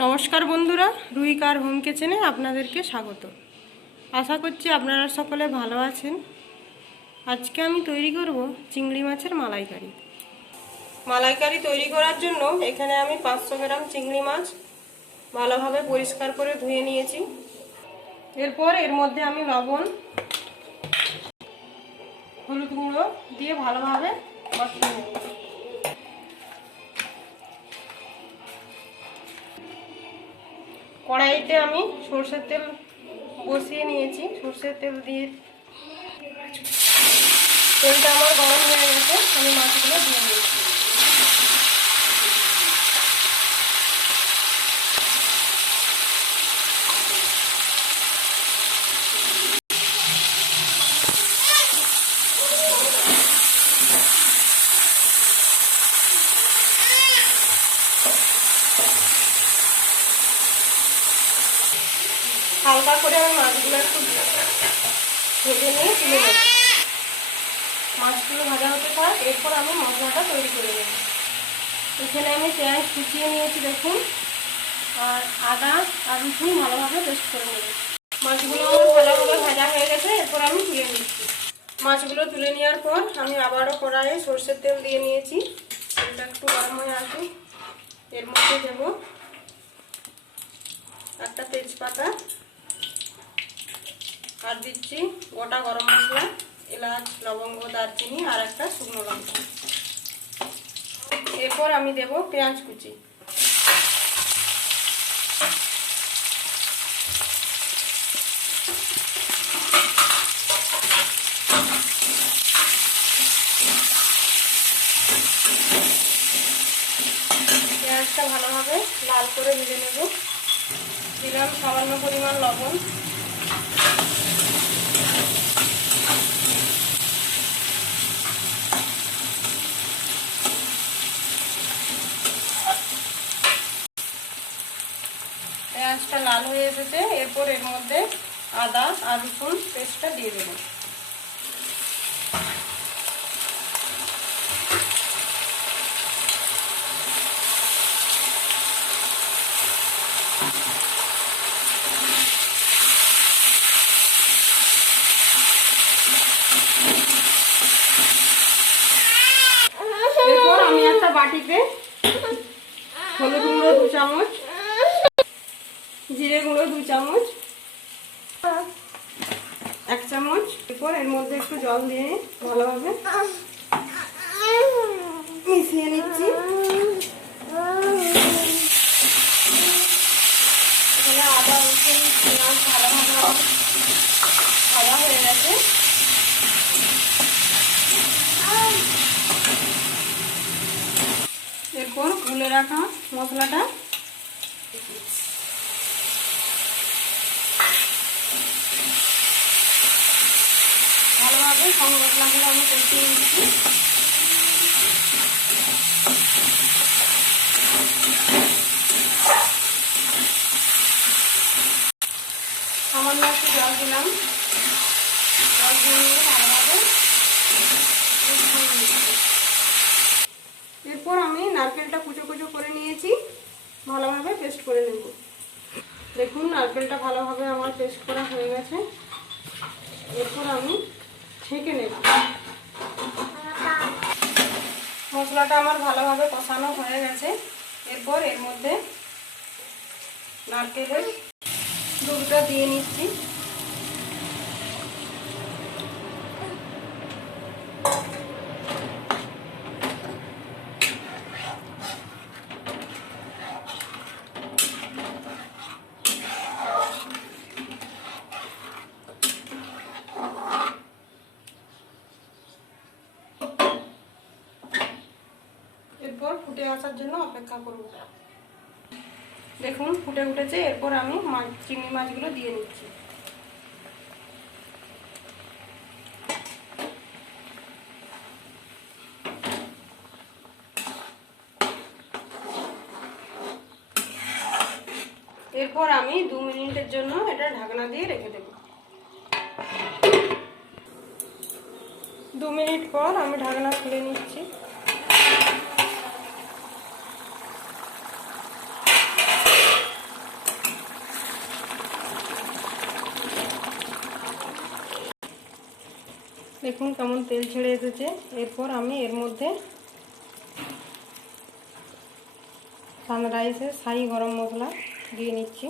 নমস্কার বন্ধুরা, রুইকার হোম কিচেনে আপনাদেরকে স্বাগত। আশা করছি আপনারা সকলে ভালো আছেন। আজকে আমি তৈরি করব চিংড়ি মাছের মালাইকারি। মালাইকারি তৈরি করার জন্য এখানে আমি 500 গ্রাম চিংড়ি মাছ ভালোভাবে পরিষ্কার করে ধুয়ে নিয়েছি। এরপর এর মধ্যে আমি লবণ, হলুদ গুঁড়ো দিয়ে ভালোভাবে কষিয়ে নেব। কড়াইতে আমি সরষের তেল বসিয়ে নিয়েছি। সরষের তেল দিয়ে তেলটা আমার গরম হয়ে গেছে, আমি মাছগুলো দিয়ে নিয়েছি। হালকা করে আমি মাছগুলো একটু ভেজে নিয়ে তুলে নেব। মাছগুলো ভাজা হতে থাক, এরপর আমি মশলাটা তৈরি করে নেব। এখানে আমি পেঁয়াজ কুচিয়ে নিয়েছি দেখুন, আর আদা আর রসুন ভালোভাবে পেস্ট করে নেব। মাছগুলো ভালোভাবে ভাজা হয়ে গেছে, এরপর আমি তুলে নিচ্ছি। মাছগুলো তুলে নেওয়ার পর আমি আবারও কড়াইয়ে সরষের তেল দিয়ে নিয়েছি। তেলটা একটু গরম হয়ে আসুক, এর মধ্যে দেব একটা তেজপাতা, আর দিচ্ছি গোটা গরম মশলা, এলাচ, লবঙ্গ, দারচিনি আর একটা শুকনো লঙ্কা। এরপর আমি দেব পেঁয়াজ কুচি। পেঁয়াজটা ভালোভাবে লাল করে ভেজে নেব। দিলাম সামান্য পরিমাণ লবণ, পেঁয়াজটা লাল হয়ে এসেছে। এরপর এর মধ্যে আদা আর রসুন পেস্টটা দিয়ে দেব। এরপর আমি একটা বাটিতে হলুদ গুঁড়ো 2 চামচ, জিরে গুঁড়ো 2 চামচ, 1 চামচ, এরপর এর মধ্যে একটু জল দিয়ে ভালোভাবে মিশিয়ে নিচ্ছি। এখানে আদা রসুন পেঁয়াজ ভালোভাবে ভাজা হয়ে গেছে। এরপর গুলে রাখা মশলাটা ভালোভাবে সব মশলাগুলো আমি কষিয়ে নিচ্ছি। সামান্য একটু জল দিলাম, জল দিয়ে ভালোভাবে। এরপর আমি নারকেলটা কুচো কুচো করে নিয়েছি, ভালোভাবে পেস্ট করে নেব। দেখুন নারকেলটা ভালোভাবে আমার পেস্ট করা হয়ে গেছে। এরপর আমি ছেঁকে নেব। মশলাটা আমার ভালোভাবে কষানো হয়ে গেছে। এরপর এর মধ্যে নারকেলের দুধটা দিয়ে নিচ্ছি। এরপর ফুটে আসার জন্য অপেক্ষা করব। দেখুন ফুটে উঠেছে। এরপর আমি চিংড়ি মাছগুলো দিয়ে নিচ্ছি। এরপর আমি 2 মিনিটের জন্য এটা ঢাকনা দিয়ে রেখে দেব। 2 মিনিট পর আমি ঢাকনা খুলে নিচ্ছি। দেখুন কেমন তেল ছেড়ে এসেছে। এরপর আমি এর মধ্যে সানরাইসের শাহি গরম মশলা দিয়ে নিচ্ছি।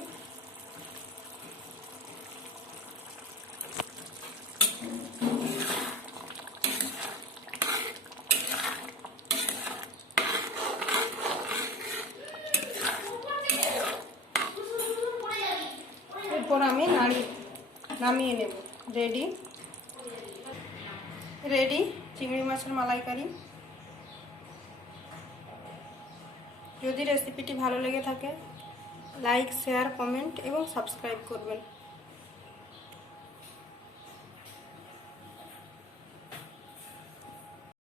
এরপর আমি নামিয়ে নেব। রেডি চিংড়ি মাছের মালাইকারি। যদি রেসিপিটি ভালো লেগে থাকে লাইক, শেয়ার, কমেন্ট এবং সাবস্ক্রাইব করবেন।